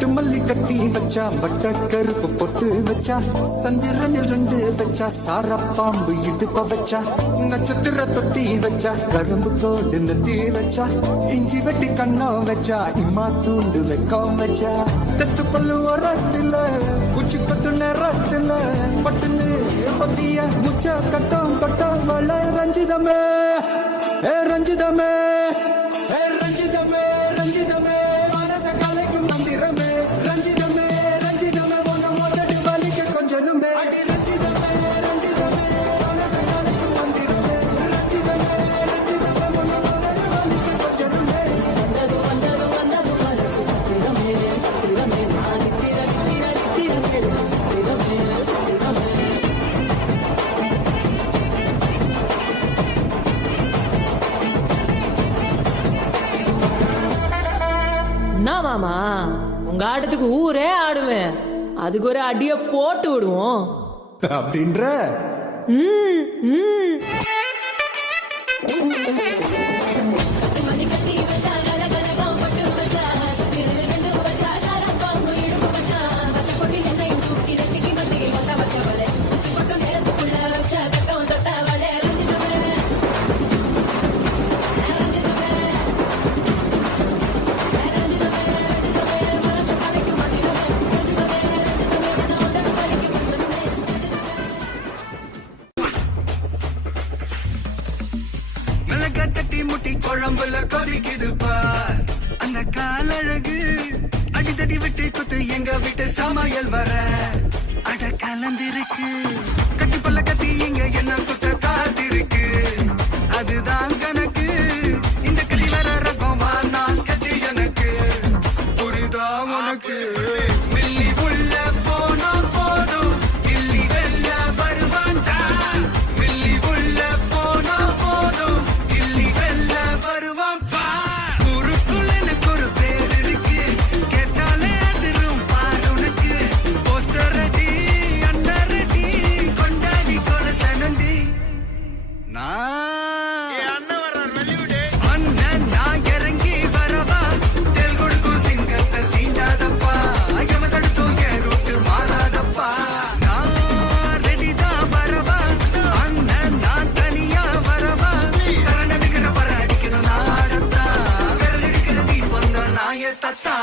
கட்டு மல்லி கட்டி வச்சா வட்ட கருப்பு பொட்டு வச்சா சந்திரனில் 2 வச்சா சார பாம்பு இடுப்ப வச்சா நட்சத்திர தொட்டி வச்சா கரும்பு தோடு நெத்தி வச்சா இஞ்சி வெட்டி கண்ணம் வச்சா இம்மா தூண்டு வெக்கம் வச்சா தட்டு பல்லு ஒரட்டில உச்சி பத்து நேரத்தில பட்டுன்னு பத்திய முச்ச கட்டம் கட்டம் வள ரஞ்சிதமே ஏ ரஞ்சிதமே ஏ ரஞ்சிதமே ரஞ்சிதமே மனச கலைக்கும் மந்திரமே ரஞ்சிதமே ரஞ்சிதமே ஒன்ன மோதடி வலிக்க கொஞ்சனுமே அடி ரஞ்சிதமே ரஞ்சிதமே மனச கலைக்கும் மந்திரமே ரஞ்சிதமே ரஞ்சிதமே ஒன்ன மோதடி வலிக்க கொஞ்சனுமே வந்தது வந்தது வந்தது மனசு சத்திரமே சத்திரமே நான் திர திர திர சத்திரமே சத்திரமே என்ன மாமா உங்க ஆட்டத்துக்கு ஊரே ஆடுவேன் அதுக்கு ஒரு அடிய போட்டு விடுவோம் அப்படின்ற மிளகா தட்டி முட்டி குழம்புல கொதிக்குது பார் அந்த காலழகு அடித்தடி விட்டு குத்து எங்க வீட்டு சமையல் வர அட கலந்திருக்கு கட்டி பல்ல கத்தி இங்க என்ன குத்த காத்திருக்கு அதுதான் கணக்கு இந்த கிளி வர ரகம் நான் ஸ்கெட்ச் எனக்கு புரிதா உனக்கு மில்லி உள்ள போனா போதும் கிள்ளி வெல்ல வருவான்டா மில்லி உள்ள போனா போதும் கிள்ளி வெல்ல வருவான் குறுக்குள்ள எனக்கு ஒரு பேர் இருக்கு கேட்டாலே அதிரும் பார் உனக்கு போஸ்டர் ரெடி அண்டர் ரெடி கொண்டாடி கொடுத்தனண்டி அண்ணன் நான் இறங்கி வரவா தெல் கொடுக்கும் சிங்கத்தை சீண்டாதப்பா எம தடுத்தும் என் ரூட்டு மாறாதப்பா நான் ரெடிதான் வரவா அண்ணன் நான் தனியா வரவா கரண நிக்கிற பர அடிக்கணும் நாடத்தா விரல் எடுக்கிற நீ வந்த நாய தத்தா